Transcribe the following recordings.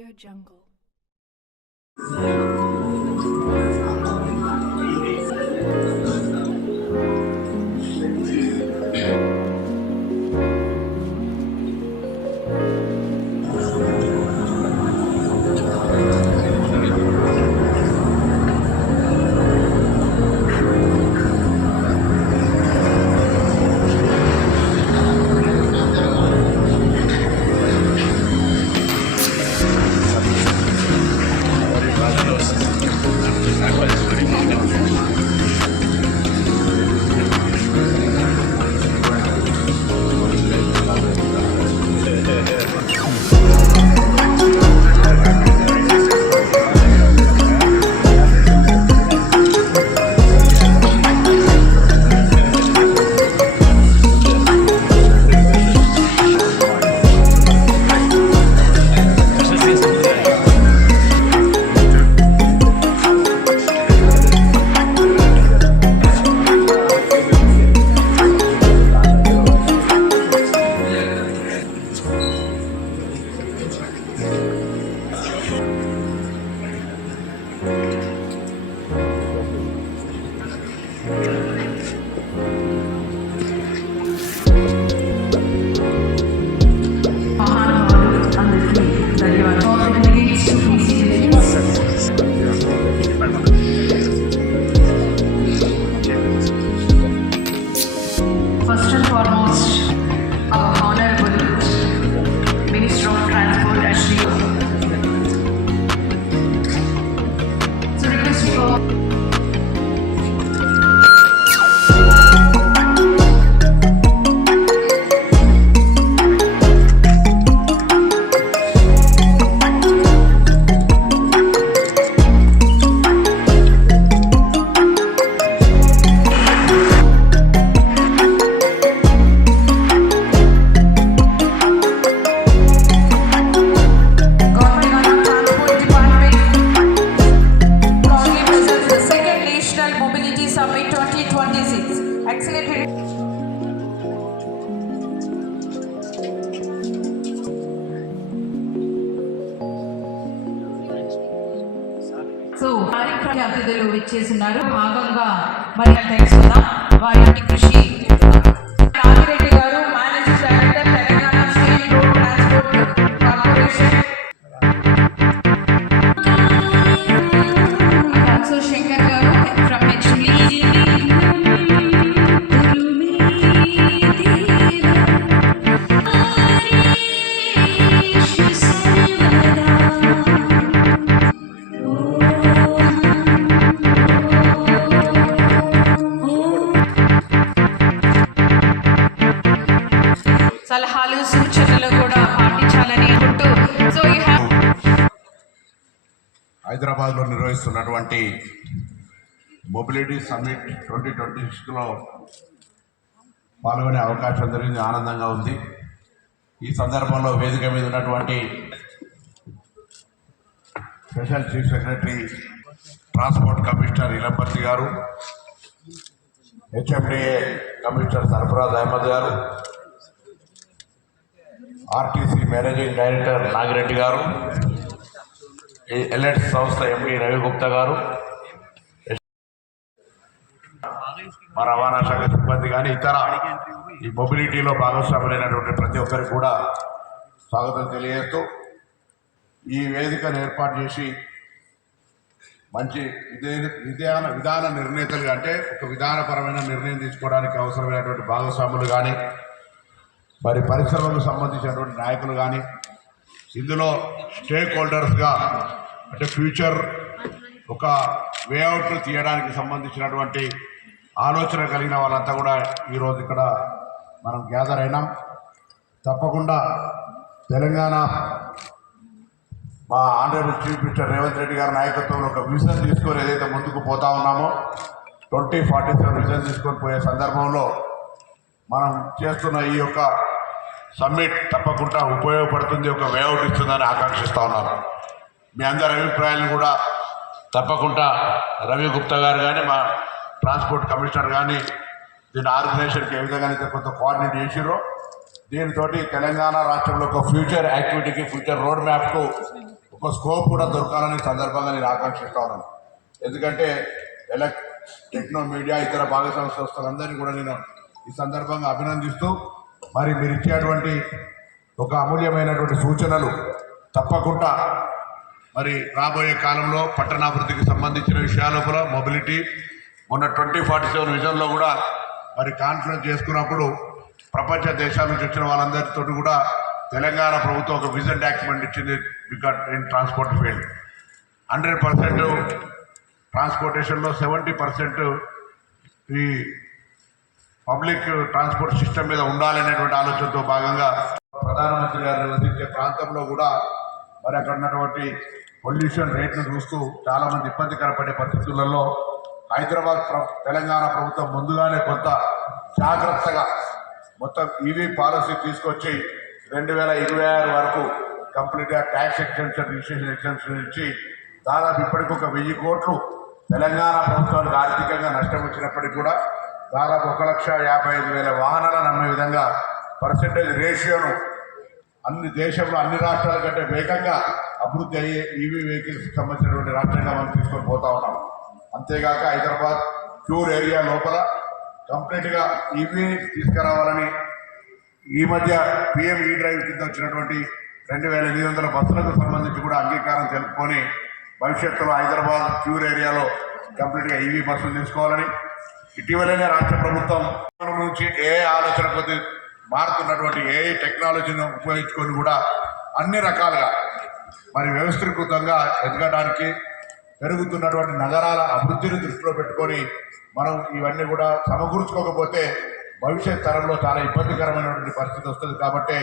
AudioJungle. First and foremost, our Honorable Minister of Transport, Ashri. So request for Summit 2026 accelerated. So కార్యక్రమ అతిథులు విచ్చేస్తున్నారు. భాగంగా మరి తెలుసుకుందాం వారి కృషి. నాగిరెడ్డి గారు, managing director, Telangana state road transport corporation. Shankar గారు ఫ్రమ్ సలహాలు సూచనలు కూడా పాటించాలని అనుకుంటూ సో హైదరాబాద్లో నిర్వహిస్తున్నటువంటి మొబిలిటీ సమ్మిట్ 2026లో పాల్గొనే అవకాశం జరిగింది. ఆనందంగా ఉంది. ఈ సందర్భంలో వేదిక మీద ఉన్నటువంటి special chief secretary transport commissioner Ilamparthi garu, HMDA commissioner Sarfaraz Ahmed గారు, ఆర్టీసీ మేనేజింగ్ డైరెక్టర్ నాగిరెడ్డి గారు, ఎల్ఎట్ సంస్థ ఎండి రవిగుప్తా గారు, మా రవాణా శాఖ సిబ్బంది కానీ ఇతర ఈ మొబిలిటీలో భాగస్వాములైనటువంటి ప్రతి ఒక్కరికి కూడా స్వాగతం తెలియజేస్తూ ఈ వేదికను ఏర్పాటు చేసి మంచి విధాన నిర్ణేతలుగా అంటే ఒక విధానపరమైన నిర్ణయం తీసుకోవడానికి అవసరమైనటువంటి భాగస్వాములు కానీ మరి పరిశ్రమలకు సంబంధించినటువంటి నాయకులు కానీ ఇందులో స్టేక్ హోల్డర్స్గా అంటే ఫ్యూచర్ ఒక వేఅవుట్ను తీయడానికి సంబంధించినటువంటి ఆలోచన కలిగిన వాళ్ళంతా కూడా ఈరోజు ఇక్కడ మనం గ్యాదర్ అయినాం. తప్పకుండా తెలంగాణ మా honourable chief minister Revanth Reddy గారి నాయకత్వంలో ఒక విజన్ తీసుకొని ఏదైతే ముందుకు పోతా ఉన్నామో 2047 విజన్ తీసుకొని పోయే సందర్భంలో మనం చేస్తున్న ఈ యొక్క సమ్మిట్ తప్పకుండా ఉపయోగపడుతుంది, ఒక వేఅవుట్ ఇస్తుందని ఆకాంక్షిస్తూ ఉన్నాను. మీ అందరి అభిప్రాయాలను కూడా తప్పకుండా రవి గుప్తా గారు కానీ మా ట్రాన్స్పోర్ట్ కమిషనర్ కానీ దీని ఆర్గనైజేషన్కి ఏ విధంగా అయితే కొంత కోఆర్డినేట్ చేసిరో దీనితోటి తెలంగాణ రాష్ట్రంలో ఒక ఫ్యూచర్ యాక్టివిటీకి ఫ్యూచర్ రోడ్ మ్యాప్కు ఒక స్కోప్ కూడా దొరకాలని సందర్భంగా నేను ఆకాంక్షిస్తా ఉన్నాను. ఎందుకంటే టెక్నో మీడియా ఇతర భాగస్వామ్య సంస్థలందరినీ కూడా నేను ఈ సందర్భంగా అభినందిస్తూ మరి మీరు ఇచ్చేటువంటి ఒక అమూల్యమైనటువంటి సూచనలు తప్పకుండా మరి రాబోయే కాలంలో పట్టణాభివృద్ధికి సంబంధించిన విషయాల కూడా మొబిలిటీ మొన్న 2047 విజన్లో కూడా మరి కాన్ఫరెన్స్ చేసుకున్నప్పుడు ప్రపంచ దేశాల నుంచి వచ్చిన వాళ్ళందరితో కూడా తెలంగాణ ప్రభుత్వం ఒక విజన్ డాక్యుమెంట్ ఇచ్చింది ఇన్ ట్రాన్స్పోర్ట్ ఫీల్డ్. 100% ట్రాన్స్పోర్టేషన్లో 70% ఈ పబ్లిక్ ట్రాన్స్పోర్ట్ సిస్టమ్ మీద ఉండాలనేటువంటి ఆలోచనతో భాగంగా ప్రధానమంత్రి గారు నివసించే ప్రాంతంలో కూడా మరి అక్కడ ఉన్నటువంటి పొల్యూషన్ రేట్ను చూస్తూ చాలామంది ఇబ్బందికర పడే పరిస్థితులలో హైదరాబాద్ తెలంగాణ ప్రభుత్వం ముందుగానే కొంత జాగ్రత్తగా మొత్తం ఈవీ పాలసీ తీసుకొచ్చి 2026 వరకు కంప్లీట్గా ట్యాక్స్ ఎగ్జెంప్షన్ రిజిస్ట్రేషన్ ఎగ్జెంప్షన్ ఇచ్చి దాదాపు ఇప్పటికి ఒక 1000 కోట్లు తెలంగాణ ప్రభుత్వానికి ఆర్థికంగా నష్టం వచ్చినప్పటికీ కూడా దాదాపు 1,55,000 వాహనాలను అమ్మే విధంగా పర్సెంటేజ్ రేషియోను దేశంలో అన్ని రాష్ట్రాల కంటే వేగంగా అభివృద్ధి అయ్యే ఈవీ వెహికల్స్కి సంబంధించినటువంటి రాష్ట్రంగా మనం తీసుకొని పోతా ఉన్నాం. అంతేగాక హైదరాబాద్ క్యూర్ ఏరియా లోపల కంప్లీట్గా ఈవీ తీసుకురావాలని ఈ మధ్య పిఎం ఈ డ్రైవ్ కింద వచ్చినటువంటి 2,800 బస్సులకు సంబంధించి కూడా అంగీకారం తెలుపుకొని భవిష్యత్తులో హైదరాబాద్ క్యూర్ ఏరియాలో కంప్లీట్గా ఈవీ బస్సులు తీసుకోవాలని ఇటీవలనే రాష్ట్ర ప్రభుత్వం నుంచి ఆలోచన కొద్ది మారుతున్నటువంటి టెక్నాలజీని ఉపయోగించుకొని కూడా అన్ని రకాలుగా మరి వ్యవస్థీకృతంగా ఎదగడానికి పెరుగుతున్నటువంటి నగరాల అభివృద్ధిని దృష్టిలో పెట్టుకొని మనం ఇవన్నీ కూడా సమకూర్చుకోకపోతే భవిష్యత్ తరంలో చాలా ఇబ్బందికరమైనటువంటి పరిస్థితి వస్తుంది. కాబట్టి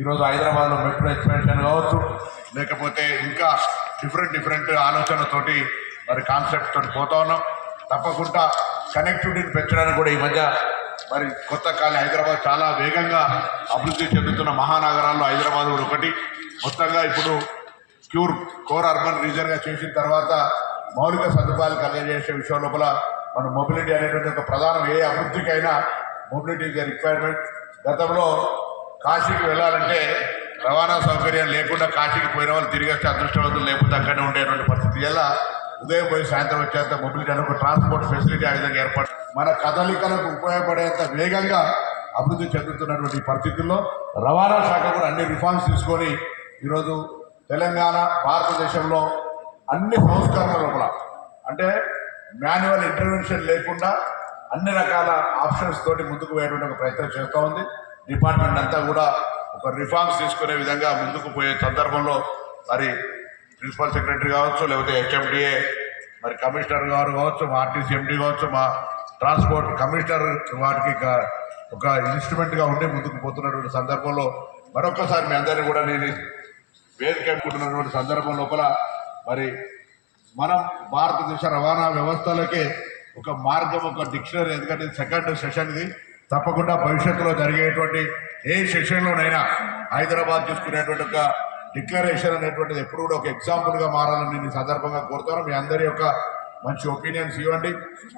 ఈరోజు హైదరాబాద్లో మెట్రో ఎక్స్పెన్షన్ కావచ్చు, లేకపోతే ఇంకా డిఫరెంట్ ఆలోచనతోటి మరి కాన్సెప్ట్ తోటి పోతా ఉన్నాం. తప్పకుండా కనెక్టివిటీని పెంచడానికి కూడా ఈ మధ్య మరి కొత్త కాలం హైదరాబాద్ చాలా వేగంగా అభివృద్ధి చెందుతున్న మహానగరాల్లో హైదరాబాద్ కూడా ఒకటి. మొత్తంగా ఇప్పుడు కోర్ అర్బన్ రీజన్గా చేసిన తర్వాత మౌలిక సదుపాయాలు కలిగజేసే విషయం లోపల మన మొబిలిటీ అనేటువంటి ఒక ప్రధానం అభివృద్ధికైనా మొబిలిటీ ఈజ్ రిక్వైర్మెంట్. గతంలో కాశీకి వెళ్ళాలంటే రవాణా సౌకర్యం లేకుండా కాశీకి పోయిన వాళ్ళు తిరిగి వస్తే అదృష్టవంతులు లేకపోతే అక్కడనే ఉండేటువంటి పరిస్థితి. ఎలా ఉదయం పోయి సాయంత్రం వచ్చేంత మొబిలిటీ అనే ఒక ట్రాన్స్పోర్ట్ ఫెసిలిటీ ఆ విధంగా ఏర్పడు మన కదలికలకు ఉపయోగపడేంత వేగంగా అభివృద్ధి చెందుతున్నటువంటి పరిస్థితుల్లో రవాణా శాఖ కూడా అన్ని రిఫార్మ్స్ తీసుకొని ఈరోజు తెలంగాణ భారతదేశంలో అన్ని సంస్కరణల లోపల అంటే మాన్యువల్ ఇంటర్వెన్షన్ లేకుండా అన్ని రకాల ఆప్షన్స్ తోటి ముందుకు పోయేటువంటి ఒక ప్రయత్నం చేస్తూ ఉంది. డిపార్ట్మెంట్ అంతా కూడా ఒక రిఫార్మ్స్ తీసుకునే విధంగా ముందుకు పోయే సందర్భంలో మరి ప్రిన్సిపల్ సెక్రటరీ కావచ్చు, లేకపోతే హెచ్ఎండిఏ మరి కమిషనర్ గారు కావచ్చు, మా ఆర్టీసీ ఎండీ కావచ్చు, మా ట్రాన్స్పోర్ట్ కమిషనర్ వారికి ఒక ఇన్స్ట్రుమెంట్గా ఉండి ముందుకు పోతున్నటువంటి సందర్భంలో మరొకసారి మీ అందరినీ కూడా నేను వేదిక అనుకుంటున్నటువంటి సందర్భం లోపల మరి మనం భారతదేశ రవాణా వ్యవస్థలకే ఒక మార్గం, ఒక డిక్షనరీ. ఎందుకంటే సెకండ్ సెషన్ ఇది. తప్పకుండా భవిష్యత్తులో జరిగేటువంటి ఏ సెషన్లోనైనా హైదరాబాద్ చూసుకునేటువంటి ఒక డిక్లరేషన్ అనేటువంటిది ఎప్పుడు కూడా ఒక ఎగ్జాంపుల్గా మారాలని నేను ఈ సందర్భంగా కోరుతాను. మీ అందరి యొక్క మంచి ఒపీనియన్స్ ఇవ్వండి.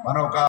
మనం ఒక